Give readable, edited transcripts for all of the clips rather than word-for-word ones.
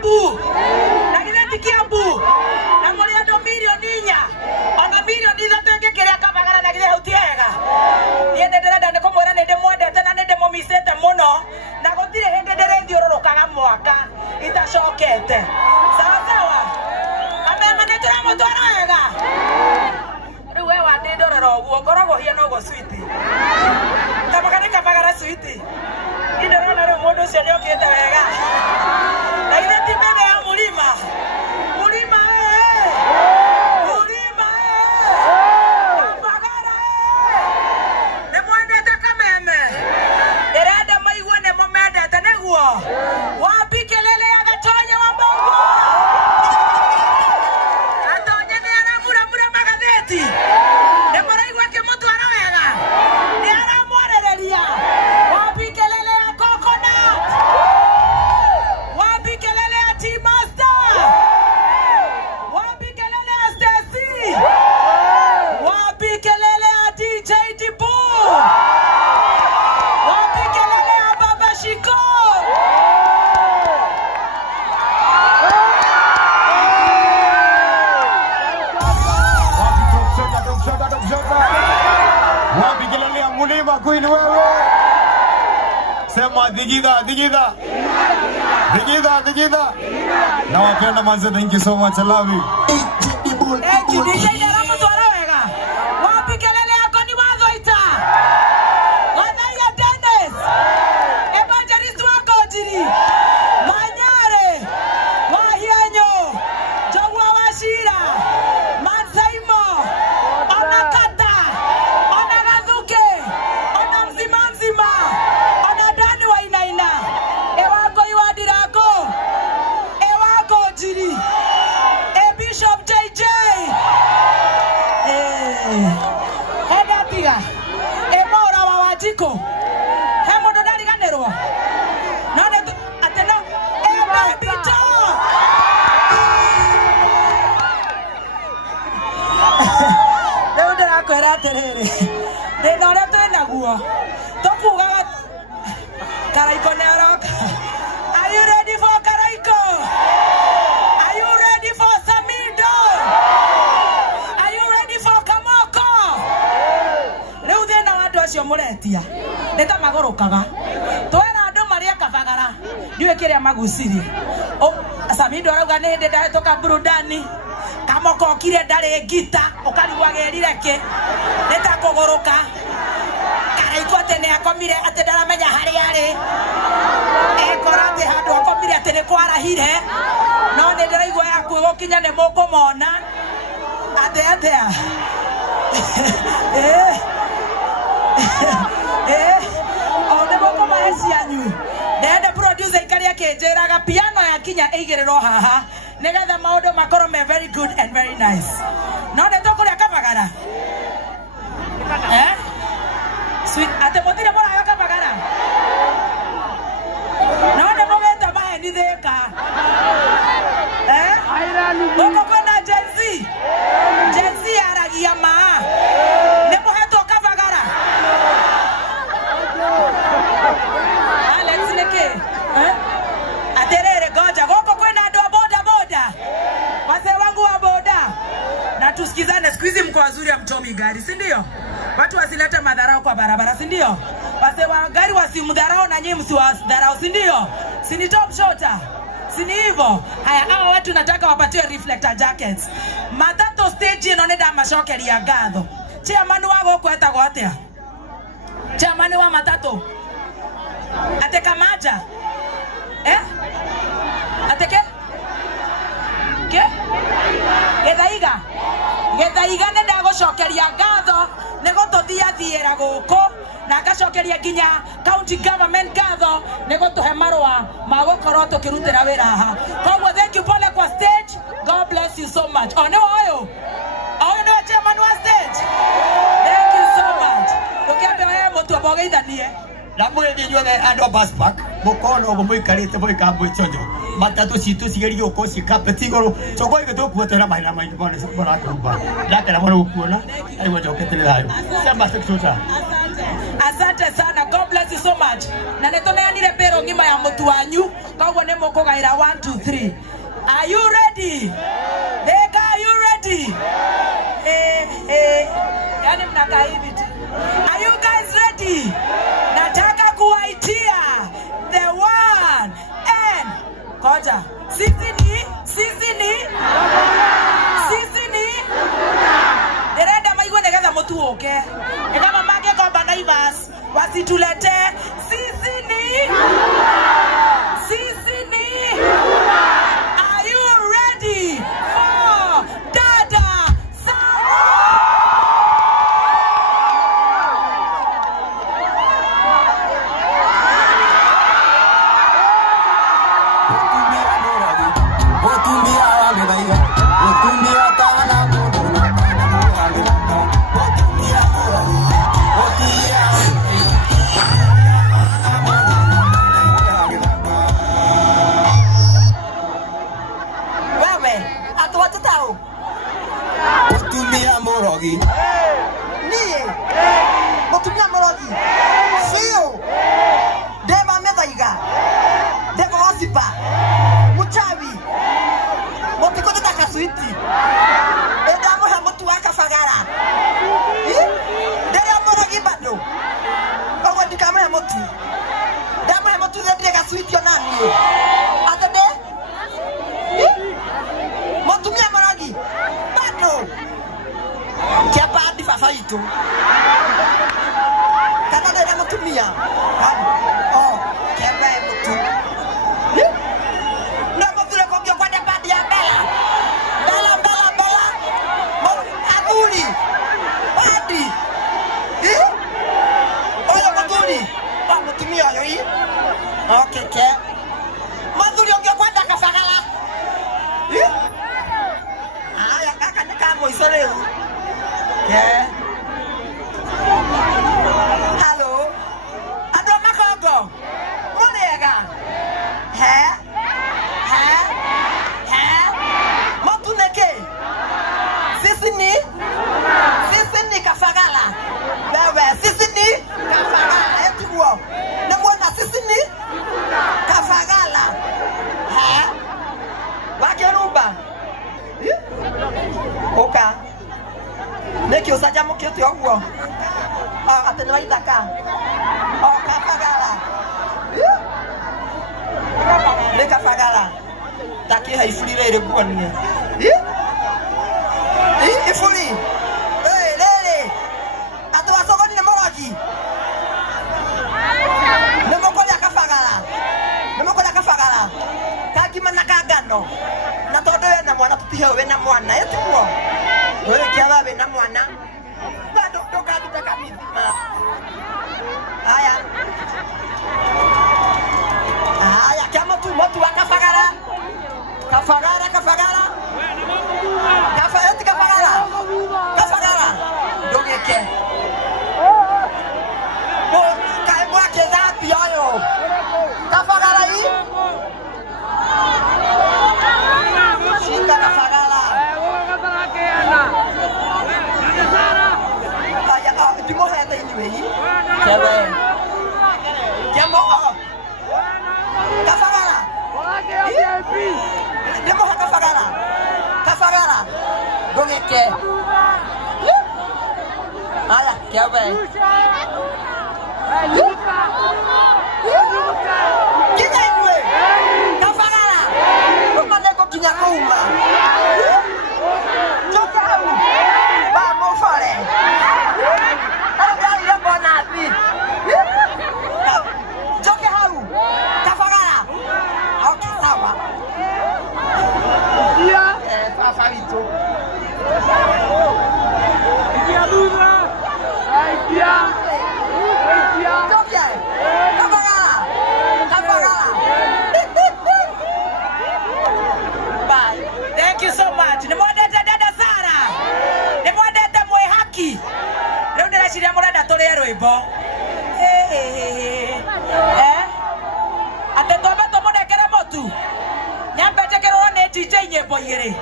Kiambu. Na githeti Kiambu. Na muri andu milioni nya. Ona milioni ithatu ngikiria Kabagara na githe hutiega. Niende ndirenda ni kumwira ni ndimwendete na ni ndimumisete muno. Na gutire hindi ndirithiururukaga mwaka itacokete. Sawa sawa. Amema ni turamutwara wega. Riu we wandindorera uguo ngoragwo hiana uguo switi. Kabagara switi. Inderona riu mundu ucio ni okite wega. Na ile timeme ya mulima. Mulima Mulima Kabagara ne mwendete kameme. Ndirenda maigua ne mumendete niguo. Wapi kelele ya Gatonya wa Mbongo. Gatonya ni aramura magatheti. Ne maraigua kimutwara wega. Ni aramwarereria. Wapi kelele ya Coconut. Wapi kelele ya T-Master. Wapi kelele ya Stacy. Wapi kelele ya DJ Tipu. Wapi kelele ya Baba Shiko. Wapi kelele ya Mulima Queen wewe? Sema digida. Nawapenda manze, thank you so much, I love you. Wapi kelele yako ni Wazoita. Wanaiya Dennis. Evangelist wako jiri. Manyare. Wahienyo. Jogwa Washira. Mansaimo. Ona Kata. Ona Gazuke. Ona mzima. Ona Dani wa Inaina. Ewako Iwadirako. Ewako jiri. Bishop JJ. Heda tiga. Mora wa Wajiko. Hemondo dariganirwo. None ateno. Bito. Leo ndirakwira atiriri. Ndina uria twinaguo. Tukugaga Karaiko ne aroka. Are you ready for Karaiko? Are you ready for Samido? Are you ready for Kamoko? Leo thina wandu acio muretia. Nita magorokaga. Twera andu maria Kabagara. Ndiwe kiria magucirie. Samido arauga ni hindi ndahetoka burudani. Kamoko kire ndari ngita ukarigwa gerireke. Nita kugoroka. Karaiko atene akomire ate ndaramenya hari ari. Korate handu akomire ate ni kwarahire. No ni ndiraigua yaku gukinya ni mukumona. Atea. One mukuma hecianyu. Ndenda producer ikaria kinjiraga piano ya kinya igiriro haha. Nigetha maundu makorwo me very good and very nice. No ne tokuria Kabagara. Sweet ate motire mora Kabagara. No ne mogeta maheni theka. Uko kwenda Gen Z aragia maa. Ne muheto Kabagara. Let's neke. Aterere goja. Uko kwenda ndo boda. Wase wangu wa boda. Na tusikizane, siku hizi mko wazuri ya mtomi gari, si ndio? Watu wasilete madharau kwa barabara, si ndio? Wase wa gari wasimdharau na nyinyi msiwadharau, si ndio? Si ni top shota. Si ni hivyo. Haya, hao watu nataka wapatie reflector jackets. Matatu stage inoneda mashokeri ya gatho. Chairman wako kwetagwo atia? Chairman wa matatu. Ateka maja. Ateke? Ke? Gethaiga nenda gucokeria ngatho nego tuthiathiera guku na ngacokeria nginya county government ngatho nego tuhe marua ma gukorwo tukirutira wira haha. Koguo thank you pole kwa stage. God bless you so much. One oyo no chairman wa stage. Thank you so much. Tukiambia wewe mtu abogeithanie na mwende nyone ando bus park mukono go muikarite muikambo ichonjo matatu citu cigerio uko cikapeti iguru cogo igito kuotera mahina maingi bona kumba ndakera bona gukuona aigwa njoketire thayo sema sektota. Asante sana. God bless you. so much. Na netuneanire pero ngima ya mutu wanyu. Koguo ni mukugaira 1 2 3. Are you ready? Theka, are you ready? Yani mnakaa hivi tu. Are you guys ready? Nataka kuwaitia the one and koja. Sisi ni Dereda maigwe negetha mutu oke. Kama make komba Naivas wasitulete sisi ni Are you ready for Dada Mutumia morogi sio dema medaiga dema osipa muchawi motiko ndaka suiti edamu ha mutu akafagara dere morogi bado ogo ndikama ha mutu damu ha mutu ndeka suiti onani atade mutumia morogi bado kiapa di fafa itu kana dere mutumia oh kiapa mutu na mvule kwa kwa debadi ya bela aduli badi oyo muturi ba mutumia yo yi okay ke madhuri ongea kwa daka fagala aya kaka nikamo isoleu. Yeah. Hello. Ado makogo. Monega. He? Motuneke. Sisi ni kafagala. Wewe sisi ni kafagala. Etuwo. Namwona sisi ni kafagala. He? Wakeruba. Oka. Neki usaja mukete ogwo. Atene waidaka. Kafagala. Ne kafagala. Taki haifulire ile bwonne. Ifuli. Lele. Atwa sokoni ne morogi. Ne mokola kafagala. Kaki manaka gano. Na todo na mwana tutihe we na mwana etuwo. Wewe kiaba be na mwana. Bado toka tutaka mizima. Haya. Kama tu motu wakafagara. Kafagara. Kafagara. Dogeke. Oh, kai mwake zapi yoyo. Kafagara hii. Shika kafagara. Dimo hata anyway. Sawa. Jambo. Kafagara. Dimo hata kafagara. Dogeke. Aya, kiawe. Kita iwe. Kafagara. Umadeko kinyakuuma. Jokau. Ba mofare. Joke hau. Kafagara. Okay, sawa. Dia. Favorito. Dia dura. Dia. Joke. Kafagara. Bye. Thank you so much. Nimwendete dada Sara. Nimwendete mwe haki. Leo ndĩreciria mũrenda tũrĩe rwĩmbo. Atĩ twambe tũmũnengere mũtu. Nyambe njĩkĩrwo nĩ DJ nyĩmbo igĩrĩ.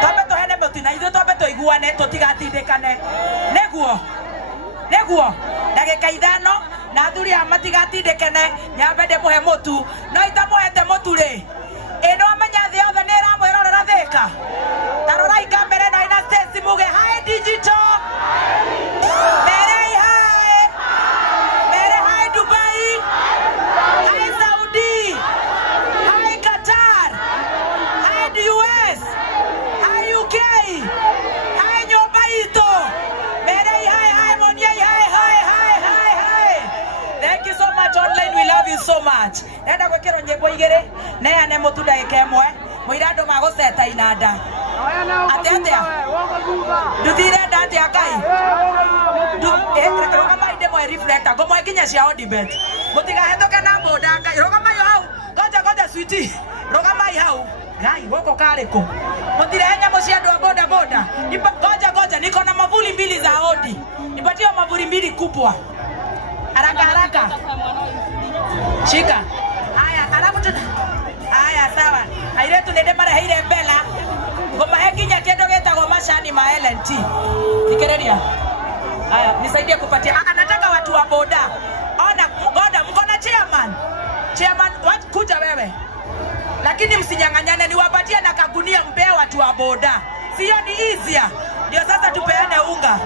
Twambe tũhene mũtu na ithuĩ twambe tũiguane tũtigatindĩkane. Nĩguo. Ndagĩka 5 na na athuri a matigatindikene nyambe ndimuhe mutu no itamuhete mutu ri ino amenya thĩ yothe nĩ ĩramwĩrorera Thĩka tarorai kamera ĩno ĩna Stacy muge hi digital mere hi Dubai hi Saudi hi Qatar hi US hi UK hi nyũmba itũ mere hi moniai hi. Thank you so much online, we love you so much. Nenda gwĩkĩrwo nyĩmbo igĩrĩ neane mũtu ndagĩka ĩmwe mũira andũ magũceta inanda atĩa nduthire ndatĩa Ngai rũgamai ndĩmwe reflector ngũmwe nginya cia Odibet mũtigahetũke na boda Ngai rũgamai hau ngoja sweetie rũgamai hau Ngai gũkũ karĩ kũ mũtirehe nyamũ cia andũ a boda boda ngoja niko na mavuli mbili za Odi nipatie mavuli mbili kubwa haraka shika haya alafu tuna haya sawa airetu nende mareheire Bella ngoma hekinya kendo getagwo macani ma LNT nikereria haya nisaidie kupatia anataka watu wa boda ona ngoda mko na chairman kuja wewe lakini msinyang'anyane niwapatie na kagunia mpea watu wa boda sio ni easier ndio sasa tupeane unga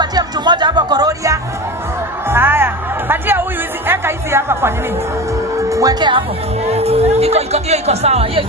upatia mtu mmoja hapa Kororia. Haya, patia huyu hizi eka hizi hapa kwa nini? Mwekea hapo. Iko sawa. Hiyo